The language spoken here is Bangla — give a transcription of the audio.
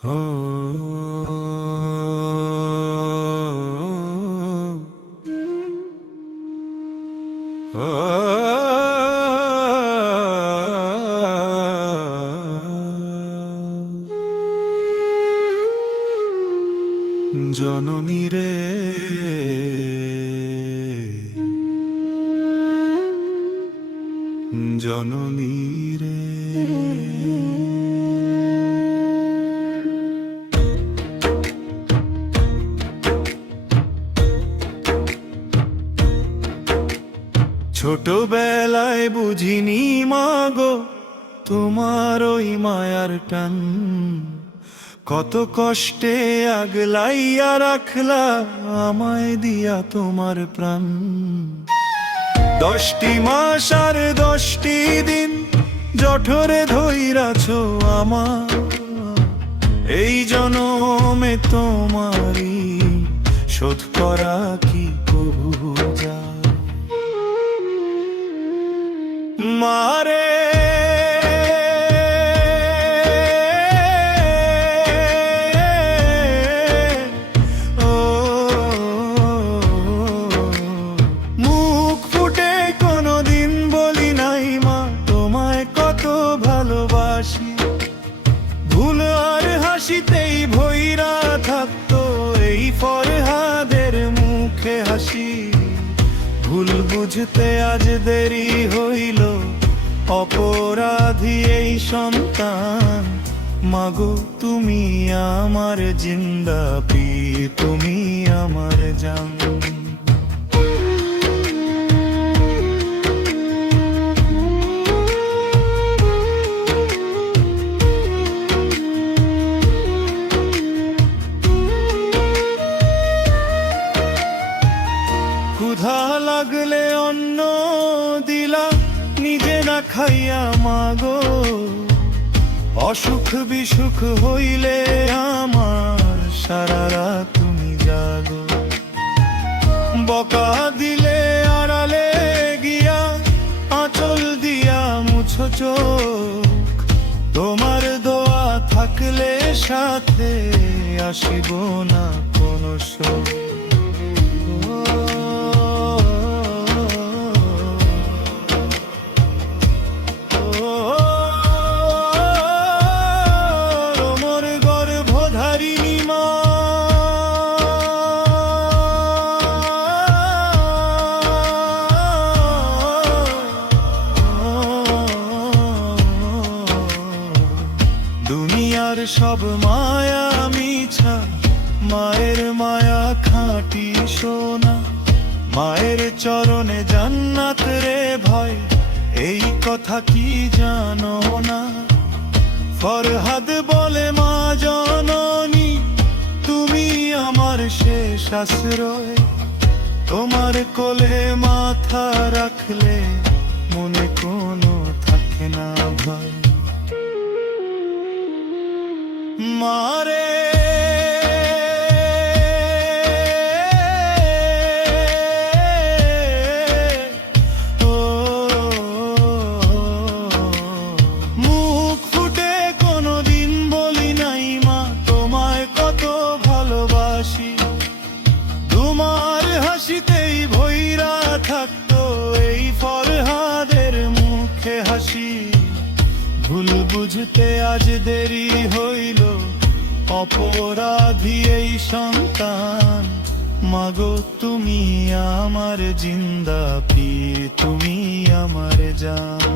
জননী রে জননী রে ছোটবেলায় বুঝিনি মাগো তোমার ওই মায়ার টান, কত কষ্টে আগলাইয়া রাখলা আমায় দিয়া তোমার প্রাণ। 10টি মাস আর 10টি দিন জঠরে ধইরাছ আমার, এই জনমে তোমারই শোধ করা কি কবু যায় মারে। ভুল আর হাসিতেই ভইরা থাকতো এই ফরহাদের মুখে হাসি, ভুল বুঝতে আজ দেরি হইল অপরাধী এই সন্তান। মাগো তুমি আমার জিন্দা পীর, তুমি আমার জান। ক্ষুধা লাগলে অন্ন দিলা নিজে না খাইয়া মাগো, অসুখ বিসুখ হইলে আমার সারা রাত তুমি জাগো। বকা দিলে আড়ালে গিয়া আঁচল দিয়া মুছো চোখ, তোমার দোয়া থাকলে সাথে আসিব না কোনো শোক। দুনিয়ার সব মায়া মিছা, মায়ের মায়া খাঁটি সোনা। মায়ের চরণে জান্নাত রে ভাই, এই কথা কি জানো না? ফরহাদ বলে মা জননী তুমি আমার শেষ আশ্রয়, তোমার কোলে মাথা রাখলে মনে কোনো থাকে না ভয় মারে। মুখ ফুটে কোনোদিন বলি নাই মা তোমায় কত ভালোবাসি, তোমার হাসিতেই ভইরা থাকতো এই ফরহাদের মুখে হাসি। ভুল বুঝতে আজ দেরি হইল অপরাধী এই সন্তান। মাগো তুমি আমার জিন্দা পীর, তুমি আমার জান।